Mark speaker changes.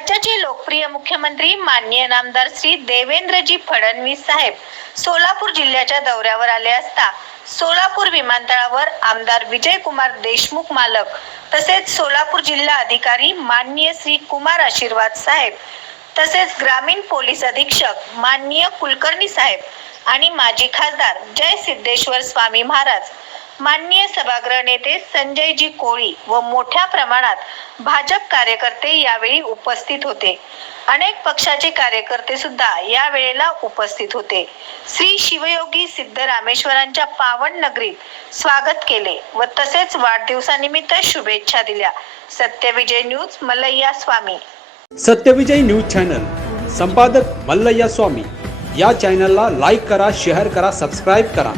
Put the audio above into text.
Speaker 1: राज्याचे लोकप्रिय मुख्यमंत्री माननीय नामदार श्री देवेंद्रजी फडणवीस साहेब सोलापूर जिल्ह्याच्या दौऱ्यावर आले असता सोलापूर विमानतळावर आमदार विजय कुमार देशमुख मालक तसेच सोलापूर जिल्हा अधिकारी माननीय श्री कुमार आशीर्वाद साहेब तसेच ग्रामीण पोलीस अधीक्षक माननीय कुलकर्णी साहेब आणि माजी खासदार जय सिद्धेश्वर स्वामी महाराज माननीय सभागृह नेते संजयजी कोळी व मोठ्या प्रमाणात भाजप कार्यकर्ते यावेळी उपस्थित होते. अनेक पक्षाचे कार्यकर्ते सुद्धा या वेळेला उपस्थित होते. श्री शिवयोगी सिद्धरामेश्वरांच्या पावन नगरीत स्वागत केले व तसेच वाढदिवसानिमित्त शुभेच्छा दिल्या. Satyavijay news Mallayya Swami.
Speaker 2: Satyavijay news channel संपादक मल्लय्या स्वामी. या चॅनलला लाईक करा शेअर करा सबस्क्राईब करा.